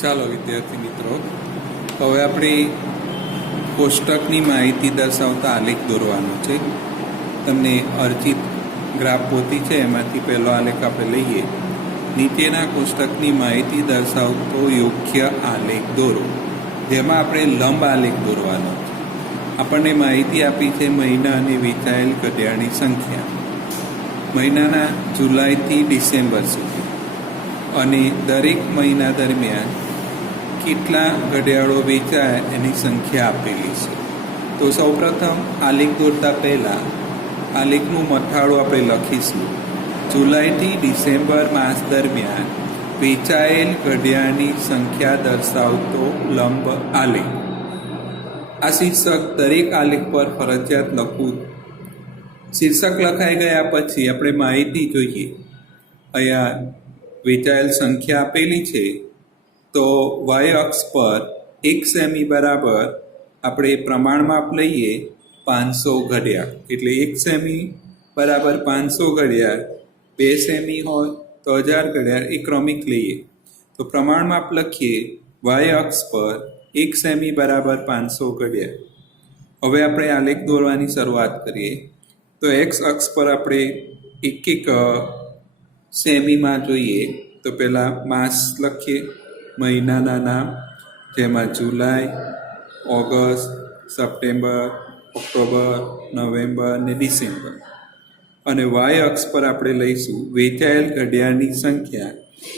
ચાલો વિદ્યાર્થી મિત્રો, હવે આપણે કોષ્ટકની માહિતી દર્શાવતા આલેખ દોરવાનો છે. તમને અર્જિત ગ્રાફ પોથી છે, એમાંથી પહેલો આલેખ આપણે લઈએ. નીચેના કોષ્ટકની માહિતી દર્શાવતો યોગ્ય આલેખ દોરો, જેમાં આપણે લંબ આલેખ દોરવાનો છે. આપણને માહિતી આપી છે મહિના અને વેચાયેલ ઘડિયાળની સંખ્યા મહિનાના જુલાઈથી ડિસેમ્બર સુધી, અને દરેક મહિના દરમિયાન કેટલા ઘડિયાળો વેચાયા એની સંખ્યા આપેલી છે. તો સૌપ્રથમ આલેખ દોરતા પહેલાં આલેખનું મથાળું આપણે લખીશું. જુલાઈથી ડિસેમ્બર માસ દરમિયાન વેચાયેલ ઘડિયાળની સંખ્યા દર્શાવતો લંબ આલેખ. આ શીર્ષક દરેક આલેખ પર ફરજિયાત લખવું. શીર્ષક લખાઈ ગયા પછી આપણે માહિતી જોઈએ. અહીંયા વેચાયેલ સંખ્યા આપેલી છે, તો વાય અક્ષ પર 1 સેમી બરાબર આપણે પ્રમાણ માપ લઈએ 500 ઘડિયાળ. એટલે 1 સેમી બરાબર 500 ઘડિયાળ, 2 સેમી હોય તો 1000 ઘડિયાળ, એ ક્રમિક લઈએ. તો પ્રમાણ માપ લખીએ વાય અક્ષ પર 1 સેમી બરાબર 500 ઘડિયાળ. હવે આપણે આલેખ દોરવાની શરૂઆત કરીએ. તો એક્સ અક્ષ પર આપણે એક સેમીમાં જોઈએ. તો પહેલાં માસ લખીએ, મહિનાના નામ, જેમાં જુલાઈ, ઓગસ્ટ, સપ્ટેમ્બર, ઓક્ટોબર, નવેમ્બર ને ડિસેમ્બર. અને વાય અક્ષ પર આપણે લઈશું વેચાયેલ ઘડિયાળની સંખ્યા,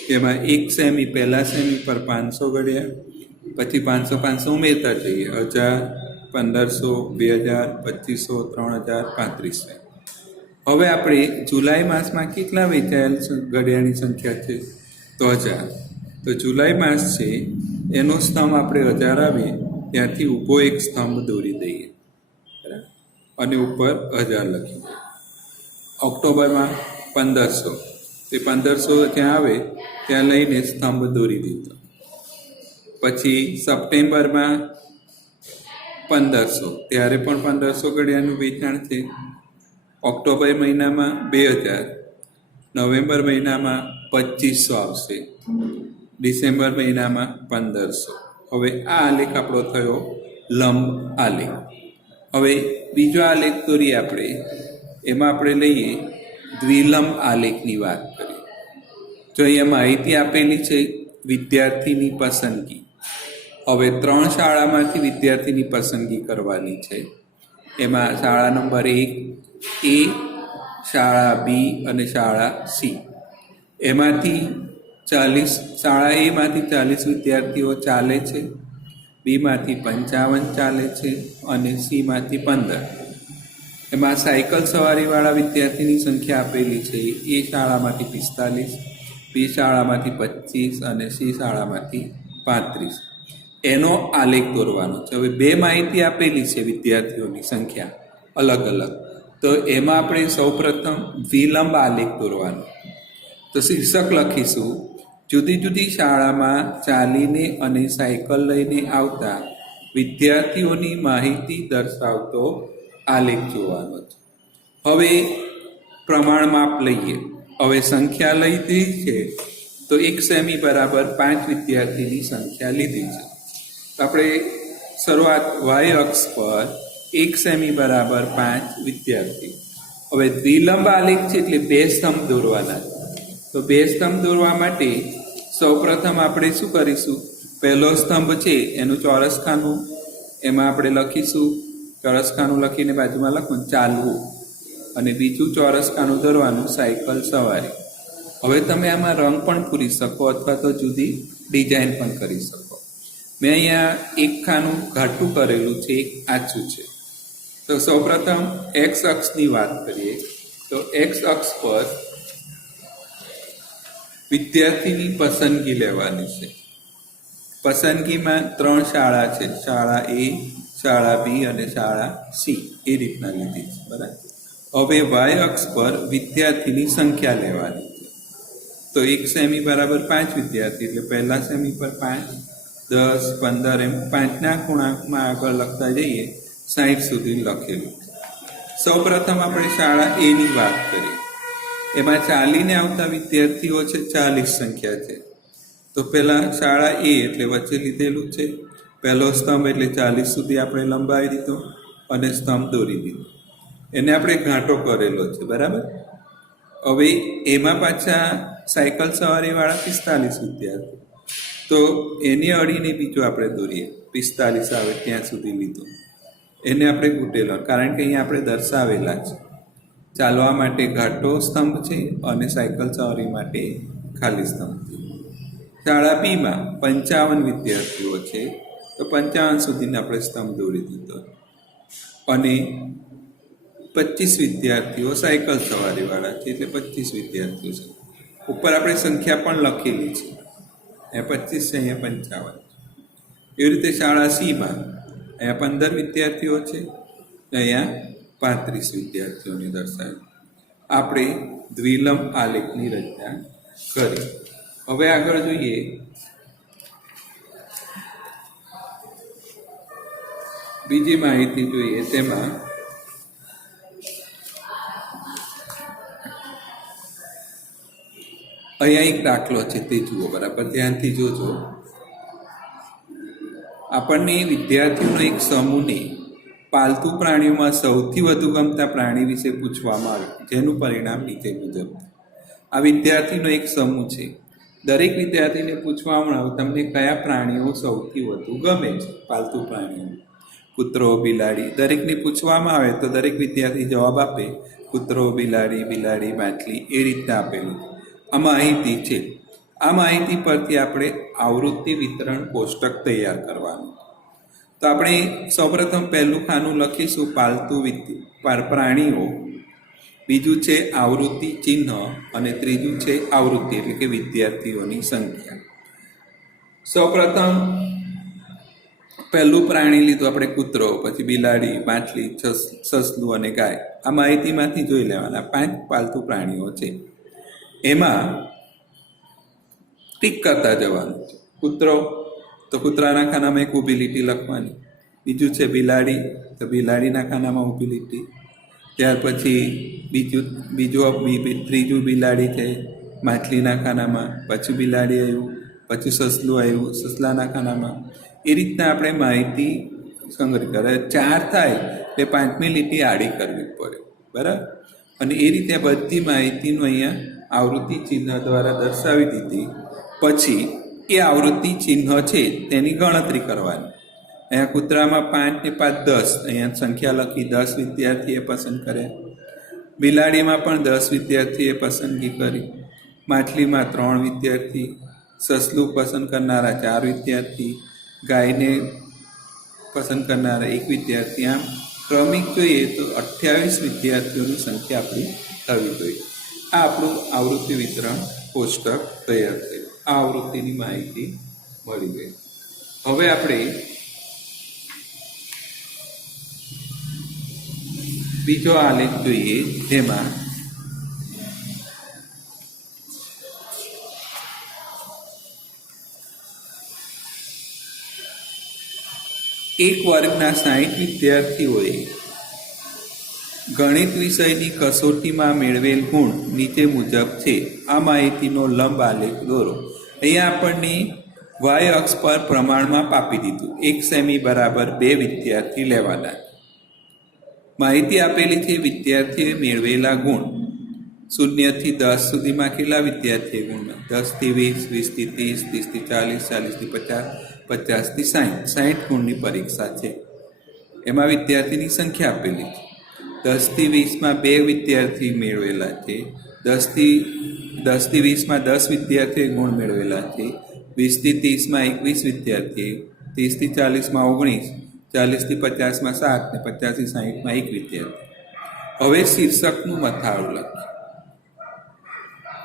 જેમાં 1 સેમી, પહેલા સેમી પર 500 ઘડિયાળ, પછી 500 ઉમેરતા જઈએ, 1000, 1500, 2000, 2500, 3000, 3500. હવે આપણે જુલાઈ માસમાં કેટલા વેચાયેલ ઘડિયાળની સંખ્યા છે? તો 1000. તો જુલાઈ માસ છે, એનો સ્તંભ આપણે 1000 આવે ત્યાંથી ઊભો એક સ્તંભ દોરી દઈએ, બરાબર, અને ઉપર 1000 લખી દઈએ. ઓક્ટોબરમાં 1500, તે 1500 ત્યાં આવે ત્યાં લઈને સ્તંભ દોરી દીધો. પછી સપ્ટેમ્બરમાં 1500, ત્યારે પણ 1500 ઘડિયાળનું વેચાણ છે. ઓક્ટોબર મહિનામાં 2000, નવેમ્બર મહિનામાં 2500 આવશે, ડિસેમ્બર મહિનામાં 1500. હવે આ આલેખ આપણો થયો લંબ આલેખ. હવે બીજો આલેખ દોરીએ આપણે. એમાં આપણે લઈએ દ્વિલંબ આલેખની વાત કરીએ. જો અહીંયા માહિતી આપેલી છે વિદ્યાર્થીની પસંદગી. હવે 3 શાળામાંથી વિદ્યાર્થીની પસંદગી કરવાની છે. એમાં શાળા નંબર 1 A, શાળા B અને શાળા C. એમાંથી 40, શાળા A માંથી 40 વિદ્યાર્થીઓ ચાલે છે, B માંથી 55 ચાલે છે અને C માંથી 15. એમાં સાયકલ સવારીવાળા વિદ્યાર્થીની સંખ્યા આપેલી છે. A શાળામાંથી 45, B શાળામાંથી 25 અને C શાળામાંથી 35. એનો આલેખ દોરવાનો છે. હવે 2 માહિતી આપેલી છે વિદ્યાર્થીઓની સંખ્યા અલગ અલગ. તો એમાં આપણે સૌપ્રથમ વિલંબ આલેખ દોરવાનો. તો શીર્ષક લખીશું જુદી જુદી શાળામાં ચાલીને અને સાયકલ લઈને આવતા વિદ્યાર્થીઓની માહિતી દર્શાવતો આલેખ જોવાનો છે. હવે પ્રમાણ માપ લઈએ. હવે સંખ્યા લીધી છે, તો 1 સેમી બરાબર 5 વિદ્યાર્થીની સંખ્યા લીધી છે. આપણે શરૂઆત વાય અક્ષ પર 1 સેમી બરાબર 5 વિદ્યાર્થી. હવે દ્વિલંબ આલેખ છે એટલે 2 સ્તંભ દોરવાના. તો 2 સ્તંભ દોરવા માટે સૌપ્રથમ આપણે શું કરીશું? પહેલો સ્તંભ છે એનું ચોરસ ખાનું, એમાં આપણે લખીશું, ચોરસ ખાનું લખીને બાજુમાં લખવું ચાલવું, અને બીજું ચોરસ ખાનું દોરવાનું સાયકલ સવારી. હવે તમે આમાં રંગ પણ પૂરી શકો અથવા તો જુદી ડિઝાઇન પણ કરી શકો. મેં અહીંયા એક ખાનું ઘાટું કરેલું છે, એક આછું છે. તો સૌપ્રથમ એક્સ અક્ષની વાત કરીએ. તો એક્સ અક્ષ પર વિદ્યાર્થીની પસંદગી લેવાની છે. પસંદગીમાં 3 શાળા છે, શાળા A, શાળા B અને શાળા C, એ રીતના લીધી છે, બરાબર. હવે વાય અક્ષ પર વિદ્યાર્થીની સંખ્યા લેવાની છે. તો 1 સેમી બરાબર 5 વિદ્યાર્થી, એટલે પહેલા સેમી પર 5, 10, 15 એમ 5ના ખૂણામાં આગળ લખતા જઈએ 60 સુધી લખેલું. સૌપ્રથમ આપણે શાળા A ની વાત કરીએ. એમાં ચાલીને આવતા વિદ્યાર્થીઓ છે 40 સંખ્યા છે. તો પહેલાં શાળા એ એટલે વચ્ચે લીધેલું છે, પહેલો સ્તંભ એટલે 40 સુધી આપણે લંબાવી દીધો અને સ્તંભ દોરી દીધો, એને આપણે ઘાંટો કરેલો છે, બરાબર. હવે એમાં પાછા સાયકલ સવારીવાળા 45 વિદ્યાર્થી, તો એની અડીને બીજો આપણે દોરીએ, 45 આવે ત્યાં સુધી લીધો, એને આપણે ઘૂંટેલો, કારણ કે અહીંયા આપણે દર્શાવેલા છે ચાલવા માટે ઘાટો સ્તંભ છે અને સાયકલ સવારી માટે ખાલી સ્તંભ છે. શાળા બીમાં 55 વિદ્યાર્થીઓ છે, તો 55 સુધીને આપણે સ્તંભ દોરી દીધો અને 25 વિદ્યાર્થીઓ સાયકલ સવારીવાળા છે એટલે 25 વિદ્યાર્થીઓ છે. ઉપર આપણે સંખ્યા પણ લખેલી છે, અહીંયા 25 છે, અહીંયા 55. એવી રીતે શાળા સીમાં અહીંયા 15 વિદ્યાર્થીઓ છે, અહીંયા 35 વિદ્યાર્થીઓને દર્શાવ્યું. આપણે દ્વિલંબ આલેખની રચના કરી. હવે આગળ જોઈએ બીજી માહિતી જોઈએ. તેમાં અહીંયા એક દાખલો છે, તે જુઓ, બરાબર ધ્યાનથી જોજો. આપણને વિદ્યાર્થીઓનો એક સમૂહને પાલતુ પ્રાણીઓમાં સૌથી વધુ ગમતા પ્રાણી વિશે પૂછવામાં આવ્યું, જેનું પરિણામ નીચે મુજબ. આ વિદ્યાર્થીનો એક સમૂહ છે. દરેક વિદ્યાર્થીને પૂછવામાં આવે તમને કયા પ્રાણીઓ સૌથી વધુ ગમે છે, પાલતુ પ્રાણીઓ, કૂતરો, બિલાડી. દરેકને પૂછવામાં આવે તો દરેક વિદ્યાર્થી જવાબ આપે કૂતરો, બિલાડી, બિલાડી, માછલી, એ રીતના આપેલું. આ માહિતી છે. આ માહિતી પરથી આપણે આવૃત્તિ વિતરણ કોષ્ટક તૈયાર કરવાનું. તો આપણે સૌપ્રથમ પહેલું ખાનું લખીશું પાલતુ પ્રાણીઓ, બીજું છે આવૃત્તિ ચિહ્ન અને ત્રીજું છે આવૃત્તિ એટલે કે વિદ્યાર્થીઓની સંખ્યા. સૌપ્રથમ પહેલું પ્રાણી લીધું આપણે કૂતરો, પછી બિલાડી, માછલી, સસલું અને ગાય. આ માહિતીમાંથી જોઈ લેવાના 5 પાલતુ પ્રાણીઓ છે. એમાં ટીક કરતા જવાનું. કૂતરો તો કૂતરાના ખાનામાં એક ઊભી લીટી લખવાની. બીજું છે બિલાડી, તો બિલાડીના ખાનામાં ઊભી લીટી. ત્યાર પછી ત્રીજું બિલાડી છે માછલીના ખાનામાં, પછી બિલાડી આવ્યું, પછી સસલું આવ્યું સસલાના ખાનામાં. એ રીતના આપણે માહિતી સંગ્રહ કરે. 4 થાય એટલે 5મી લીટી આડી કરવી પડે, બરાબર. અને એ રીતે બધી માહિતીનું અહીંયા આવૃત્તિ ચિહ્ન દ્વારા દર્શાવી દીધી. પછી એ આવૃત્તિ ચિહ્ન છે તેની ગણતરી કરવાની. અહીંયા કૂતરામાં 5 ને 5 10, અહીંયા સંખ્યા લખી, 10 વિદ્યાર્થીએ પસંદ કર્યા. બિલાડીમાં પણ 10 વિદ્યાર્થીએ પસંદગી કરી. માછલીમાં 3 વિદ્યાર્થી, સસલું પસંદ કરનારા 4 વિદ્યાર્થી, ગાયને પસંદ કરનારા 1 વિદ્યાર્થી. આમ ક્રમિક જોઈએ તો 28 વિદ્યાર્થીઓની સંખ્યા આપણી થવી જોઈએ. આ આપણું આવૃત્તિ વિતરણ કોષ્ટક તૈયાર થયું. આ આવૃત્તિની માહિતી મળી ગઈ. હવે આપણે બીજો આલેખ જોઈએ, જેમાં એક વર્ગના 60 વિદ્યાર્થીઓએ ગણિત વિષયની કસોટીમાં મેળવેલ ગુણ નીચે મુજબ છે. આ માહિતીનો લંબ આલેખ દોરો. અહીંયા આપણને વાય અક્ષ પર પ્રમાણમાં આપી દીધું. 1 સેમી બરાબર 2 વિદ્યાર્થી લેવાના. માહિતી આપેલી છે વિદ્યાર્થીએ મેળવેલા ગુણ 0 થી 10 સુધીમાં કેટલા વિદ્યાર્થીએ ગુણ, 10 થી 20, 20 થી 30, 30 થી 40, 40 થી 50, 50 થી 60. 60 ગુણની પરીક્ષા છે. એમાં વિદ્યાર્થીની સંખ્યા આપેલી છે. 10 થી 20માં 2 વિદ્યાર્થી મેળવેલા છે. 10 થી 20માં 10 વિદ્યાર્થીએ ગુણ મેળવેલા છે. 20 થી 30માં 21 વિદ્યાર્થી, 30 થી 40માં 19, 40 થી 50માં 7 ને 50 થી 60માં 1 વિદ્યાર્થી. હવે શીર્ષકનું મથાળું લખીએ.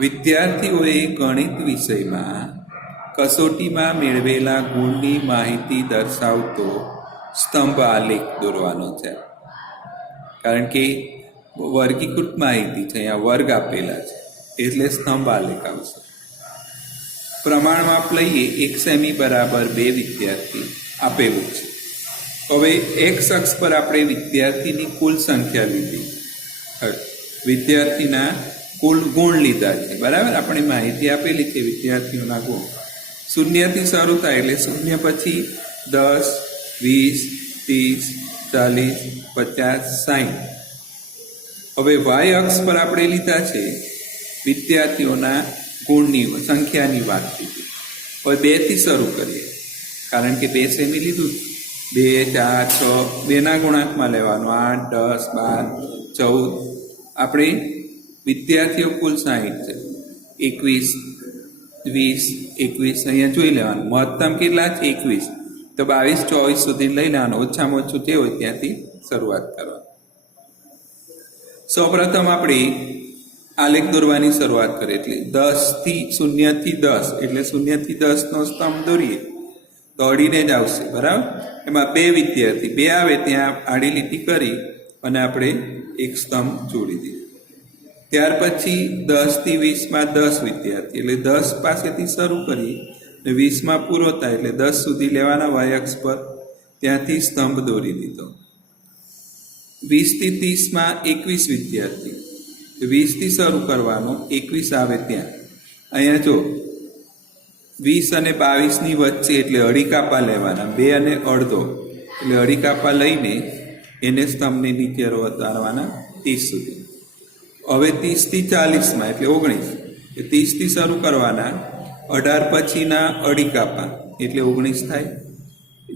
વિદ્યાર્થીઓએ ગણિત વિષયમાં કસોટીમાં મેળવેલા ગુણની માહિતી દર્શાવતો સ્તંભ આલેખ દોરવાનો છે. કારણ કે વર્ગીકૃત માહિતી છે, અહીંયા વર્ગ આપેલા છે એટલે સ્તંભ આલેખ આવશે. પ્રમાણ માપ લઈએ 1 સેમી બરાબર 2 વિદ્યાર્થી આપેલું છે. હવે એક્સ અક્ષ પર આપણે વિદ્યાર્થીની કુલ સંખ્યા લીધી, વિદ્યાર્થીના કુલ ગુણ લીધા છે, બરાબર. આપણે માહિતી આપેલી છે વિદ્યાર્થીઓના ગુણ. શૂન્યથી શરૂ થાય એટલે શૂન્ય પછી 10, 20, 30, 40, 50, 60. હવે વાય અક્ષ પર આપણે લીધા છે વિદ્યાર્થીઓના ગુણની સંખ્યાની વાત લીધી. હવે 2 થી શરૂ કરીએ, કારણ કે 2 સેમી લીધું. 2, 4, 6, 2ના ગુણાંકમાં લેવાનું. 8, 10, 12, 14. આપણે વિદ્યાર્થીઓ કુલ 60 છે. 21, 20, 21 અહીંયા જોઈ લેવાનું. મહત્તમ કેટલા છે? 21. તો 22, 24 સુધી લઈ લેવાનું. ઓછામાં ઓછું જે હોય ત્યાંથી શરૂઆત કરવાની. સૌપ્રથમ આપણે આલેખ દોરવાની શરૂઆત કરીએ. એટલે 0 થી 10 એટલે 0 થી 10 નો સ્તંભ દોરીએ તો અડીને જ આવશે, બરાબર. એમાં 2 વિદ્યાર્થી 2 આવે ત્યાં આડી લીટી કરી અને આપણે એક સ્તંભ જોડી દઈએ. ત્યાર પછી 10 થી 20માં 10 વિદ્યાર્થી એટલે 10 પાસેથી શરૂ કરી અને 20માં પૂરો થાય એટલે 10 સુધી લેવાના વાય અક્ષ પર, ત્યાંથી સ્તંભ દોરી દીધો. 20 થી 30માં 21 વિદ્યાર્થી, 20 થી શરૂ કરવાનું, 21 આવે ત્યાં. અહીંયા જો 20 અને 22ની વચ્ચે એટલે અડી કાપા લેવાના. 2 અને અડધો એટલે અડી કાપા લઈને એને સ્તંભને નીચે ઉતારવાના 30 સુધી. હવે 30 થી 40માં એટલે 19, 30 થી શરૂ કરવાના. 18 પછીના અડી કાપા એટલે 19 થાય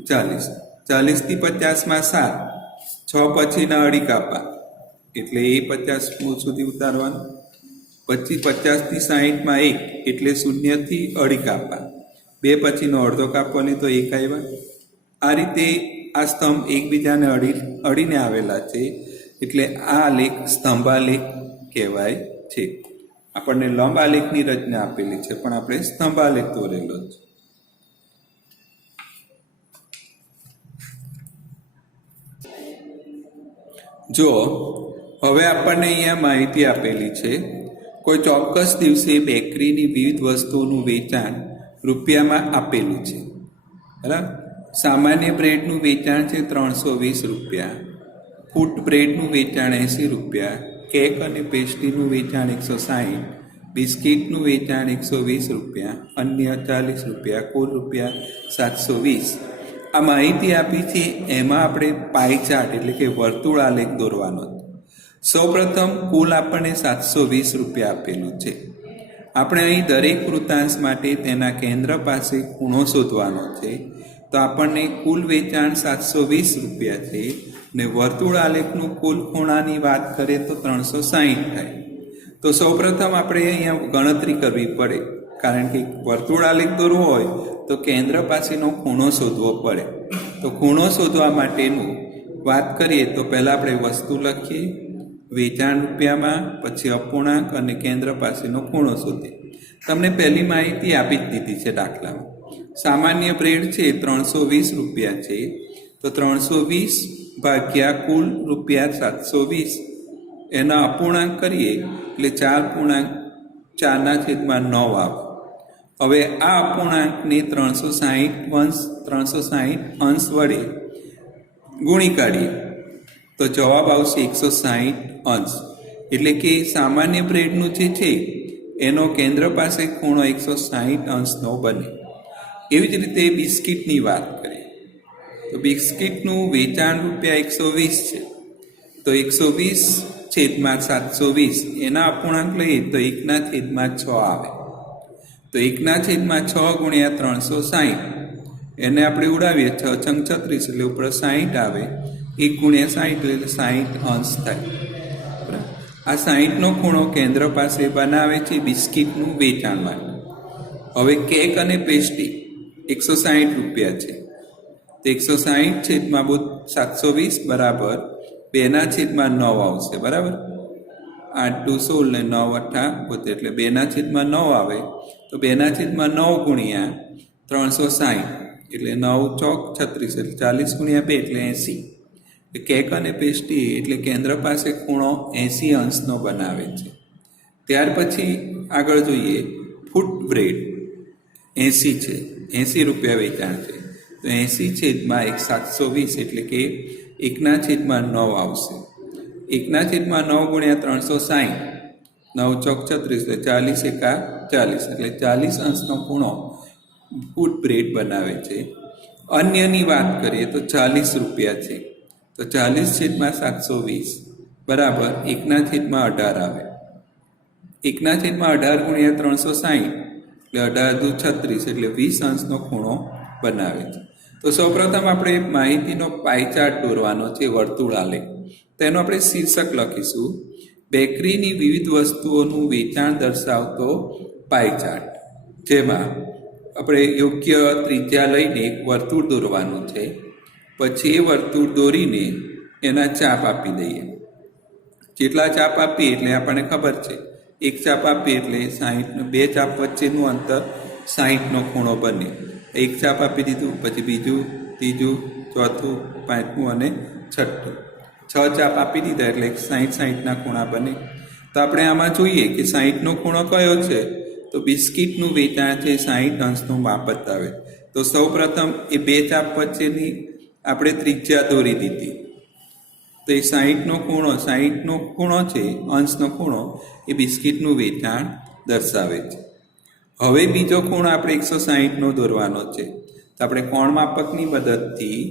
40. 40 થી 50માં 7, 6 પછીના અડી કાપા એટલે એ 50 સુધી ઉતારવાનું. પછી 50 થી 60માં 1 એટલે 0 થી અડી કાપા. 2 પછીનો અડધો કાપો લીધો 1 આવ્યા. આ રીતે આ સ્તંભ એકબીજાને અડીને આવેલા છે એટલે આ આલેખ સ્તંભાલેખ કહેવાય છે. આપણને લંબ આલેખની રચના આપેલી છે પણ આપણે સ્તંભાલેખ દોરેલો છે. જો હવે આપણને અહીંયા માહિતી આપેલી છે. કોઈ ચોક્કસ દિવસે બેકરીની વિવિધ વસ્તુઓનું વેચાણ રૂપિયામાં આપેલું છે, બરાબર. સામાન્ય બ્રેડનું વેચાણ છે 320 રૂપિયા, ફૂટ બ્રેડનું વેચાણ 80 રૂપિયા, કેક અને પેસ્ટ્રીનું વેચાણ 160, બિસ્કિટનું વેચાણ 120 રૂપિયા, અન્ય 40 રૂપિયા, કુલ રૂપિયા 720. આ માહિતી આપી છે. એમાં આપણે પાઈ ચાર્ટ એટલે કે વર્તુળ આલેખ દોરવાનો. સૌપ્રથમ કુલ આપણને 720 રૂપિયા આપેલું છે. આપણે અહીં દરેક વૃત્તાંશ માટે તેના કેન્દ્ર પાસે ખૂણો શોધવાનો છે. તો આપણને કુલ વેચાણ 720 રૂપિયા છે ને વર્તુળ આલેખનું કુલ ખૂણાની વાત કરીએ તો 360 થાય. તો સૌપ્રથમ આપણે અહીંયા ગણતરી કરવી પડે, કારણ કે વર્તુળ આલેખ દોરવો હોય તો કેન્દ્ર પાસેનો ખૂણો શોધવો પડે. તો ખૂણો શોધવા માટેનું વાત કરીએ તો પહેલાં આપણે વસ્તુ લખીએ વેચાણ રૂપિયામાં, પછી અપૂર્ણાંક અને કેન્દ્ર પાસેનો ખૂણો શોધીએ. તમને પહેલી માહિતી આપી જ દીધી છે દાખલામાં. સામાન્ય બ્રેડ છે 320 રૂપિયા છે, તો 320 ભાગ્યા કુલ રૂપિયા 720 એના અપૂર્ણાંક કરીએ એટલે 4/4/9 આવે. હવે આ અપૂર્ણાંકને 360 અંશ વડે ગુણી કાઢીએ તો જવાબ આવશે 160 અંશ. એટલે કે સામાન્ય બ્રેડનું જે છે એનો કેન્દ્ર પાસે ખૂણો 160 અંશનો બને. એવી જ રીતે બિસ્કિટની વાત કરીએ તો બિસ્કિટનું વેચાણ રૂપિયા 120 છે, તો 120/720 એના અપૂર્ણાંક લઈએ તો 1/6 આવે. તો 1/6 ગુણ્યા 360 એને આપણે ઉડાવીએ 6×36 એટલે ઉપર 60 આવે. 1 × 60 એટલે 60 અંશ થાય. આ 60નો ખૂણો કેન્દ્ર પાસે બનાવે છે બિસ્કિટનું વેચાણ માટે. હવે કેક અને પેસ્ટ્રી 160 રૂપિયા છે, તો 160/720 બરાબર 2/9 આવશે, બરાબર. 8 × 16 ને 9 × 8 એટલે 2/9 આવે. તો 2/9 ગુણ્યા 360 એટલે 9 ચોક 36 એટલે 40 ગુણ્યા 2 એટલે 80. કેક અને પેસ્ટ્રી એટલે કેન્દ્ર પાસે ખૂણો 80 અંશનો બનાવે છે. ત્યાર પછી આગળ જોઈએ ફૂટ બ્રેડ 80 છે, 80 રૂપિયા વેચાણ છે, તો 80/720 એટલે કે 1/9 આવશે. 1/9 ગુણ્યા 360, 9 ચોક 36 એટલે 40 × 1 40 એટલે 40 અંશનો ખૂણો ફૂટ બ્રેડ બનાવે છે. અન્યની વાત કરીએ તો 40 રૂપિયા છે, તો 40/720 બરાબર 1/18 આવે. 1/18 ગુણ્યા 360 એટલે 18×36 એટલે 20 અંશનો ખૂણો બનાવે છે. તો સૌપ્રથમ આપણે માહિતીનો પાઈ ચાર્ટ દોરવાનો છે, વર્તુળ આલેખ. તેનો આપણે શીર્ષક લખીશું બેકરીની વિવિધ વસ્તુઓનું વેચાણ દર્શાવતો પાઈ ચાર્ટ, જેમાં આપણે યોગ્ય ત્રિજ્યા લઈને એક વર્તુળ દોરવાનું છે. પછી એ વર્તુળ દોરીને એના ચાપ આપી દઈએ. જેટલા ચાપ આપીએ એટલે આપણને ખબર છે, એક ચાપ આપીએ એટલે 60, બે ચાપ વચ્ચેનું અંતર 60નો ખૂણો બને. એક ચાપ આપી દીધું, પછી બીજું, ત્રીજું, ચોથું, પાંચમું અને છઠ્ઠું. 6 ચાપ આપી દીધા એટલે 60-60ના ખૂણા બને. તો આપણે આમાં જોઈએ કે 60નો ખૂણો કયો છે, તો બિસ્કિટનું વેચાણ છે 60 અંશનું માપ બતાવે. તો સૌ પ્રથમ એ બે ચાપ વચ્ચેની આપણે ત્રિજ્યા દોરી દીધી. તો એ 60નો ખૂણો છે, અંશનો ખૂણો, એ બિસ્કિટનું વેચાણ દર્શાવે છે. હવે બીજો ખૂણો આપણે 160નો દોરવાનો છે. તો આપણે કોણ માપકની મદદથી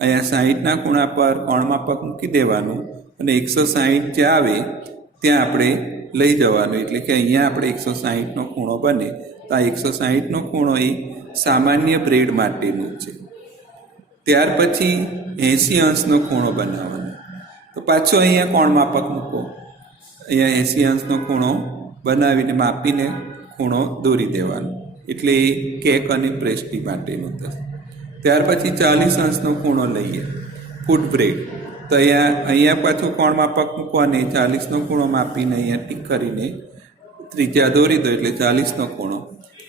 અહીંયા 60ના ખૂણા પર કોણ માપક મૂકી દેવાનું અને 160 જે આવે ત્યાં આપણે લઈ જવાનું. એટલે કે અહીંયા આપણે 160નો ખૂણો બને. તો આ 160નો ખૂણો એ સામાન્ય બ્રેડ માટેનું છે. ત્યાર પછી 80 અંશનો ખૂણો બનાવવાનો. તો પાછો અહીંયા કોણ માપક મૂકો, અહીંયા 80 અંશનો ખૂણો બનાવીને માપીને ખૂણો દોરી દેવાનો. એટલે એ કેક અને પ્રેસ્ટ્રી માટેનું થશે. ત્યાર પછી 40 અંશનો ખૂણો લઈએ, ફૂટ બ્રેડ. તો અહીંયા પાછું કોણ માપક મૂકવાને 40નો ખૂણો માપીને અહીંયા ટીક કરીને ત્રિજ્યા દોરી દો એટલે 40નો ખૂણો.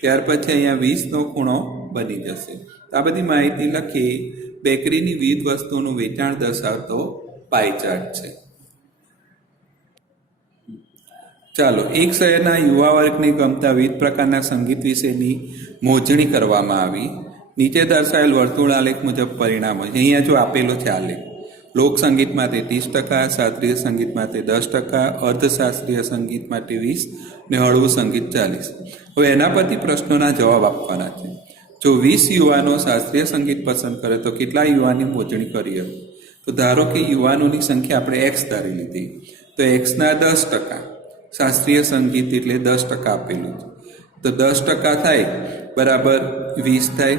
ત્યાર પછી અહીંયા 20નો ખૂણો બની જશે. તો આ બધી માહિતી લખી બેકરીની વિવિધ વસ્તુઓનું વેચાણ દર્શાવતો પાઈ ચાર્ટ છે. ચાલો, એક શહેરના યુવા વર્ગને ગમતા વિવિધ પ્રકારના સંગીત વિશેની મોજણી કરવામાં આવી. નીચે દર્શાવેલ વર્તુળ આલેખ મુજબ પરિણામો. અહીંયા જો આપેલો છે આલેખ. લોક સંગીત માટે 30%, શાસ્ત્રીય સંગીત માટે 10%, અર્ધશાસ્ત્રીય સંગીત માટે 20% ને હળવું સંગીત 40%. હવે એના પરથી પ્રશ્નોના જવાબ આપવાના છે. જો 20 યુવાનો શાસ્ત્રીય સંગીત પસંદ કરે તો કેટલા યુવાનની મોજણી કરી હતી? તો ધારો કે યુવાનોની સંખ્યા આપણે x ધારી લીધી, તો xના 10%, શાસ્ત્રીય સંગીત એટલે 10% આપેલું છે. તો 10% થાય બરાબર 20 થાય.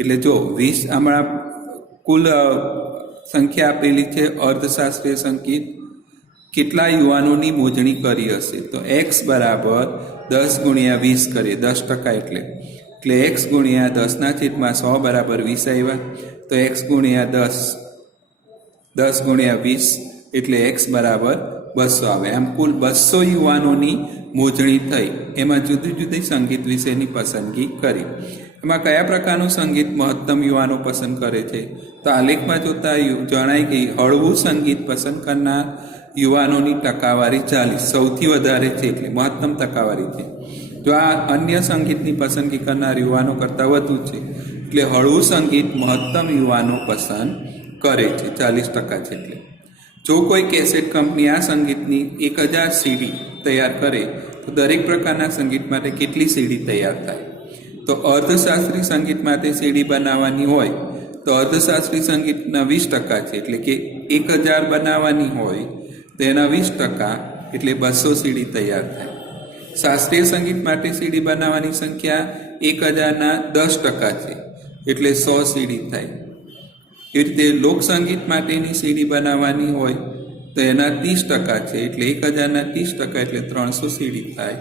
એટલે જો 20 હમણાં કુલ સંખ્યા આપેલી છે અર્ધશાસ્ત્રીય સંગીત, કેટલા યુવાનોની મોજણી કરી હશે? તો x બરાબર 10×20 કરીએ, 10% એટલે x ગુણ્યા 10/100 બરાબર 20 આવ્યા. તો x ગુણ્યા 10×20 એટલે x બરાબર 200 આવે. આમ કુલ 200 યુવાનોની મોજણી થઈ. એમાં જુદી જુદી સંગીત વિશેની પસંદગી કરી. એમાં કયા પ્રકારનું સંગીત મહત્તમ યુવાનો પસંદ કરે છે? તો આલેખમાં જોતા જણાય કે હળવું સંગીત પસંદ કરનાર યુવાનોની ટકાવારી 40, સૌથી વધારે છે એટલે મહત્તમ ટકાવારી છે. જો આ અન્ય સંગીતની પસંદગી કરનાર યુવાનો કરતાં વધુ છે એટલે હળવું સંગીત મહત્તમ યુવાનો પસંદ કરે છે, 40% છે. એટલે જો કોઈ કેસેટ કંપની આ સંગીતની 1000 CD તૈયાર કરે તો દરેક પ્રકારના સંગીત માટે કેટલી CD તૈયાર થાય? તો અર્ધશાસ્ત્રીય સંગીત માટે CD બનાવવાની હોય તો અર્ધશાસ્ત્રીય સંગીતના 20% છે, એટલે કે 1000 બનાવવાની હોય તો એના 20% એટલે 200 CD તૈયાર થાય. શાસ્ત્રીય સંગીત માટે CD બનાવવાની સંખ્યા 1000ના 10% છે, એટલે 100 CD થાય. એવી રીતે લોકસંગીત માટેની CD બનાવવાની હોય તો એના 30% છે, એટલે 1000ના 30% એટલે 300 CD થાય.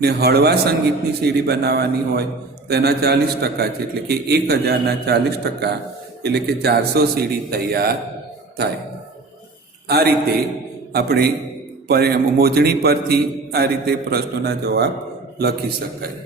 ને હળવા સંગીતની CD બનાવવાની હોય તો એના 40% છે, એટલે કે 1000ના 40% એટલે કે 400 CD તૈયાર થાય. આ રીતે આપણે મોજણી પરથી આ રીતે પ્રશ્નોના જવાબ લખી શકાય.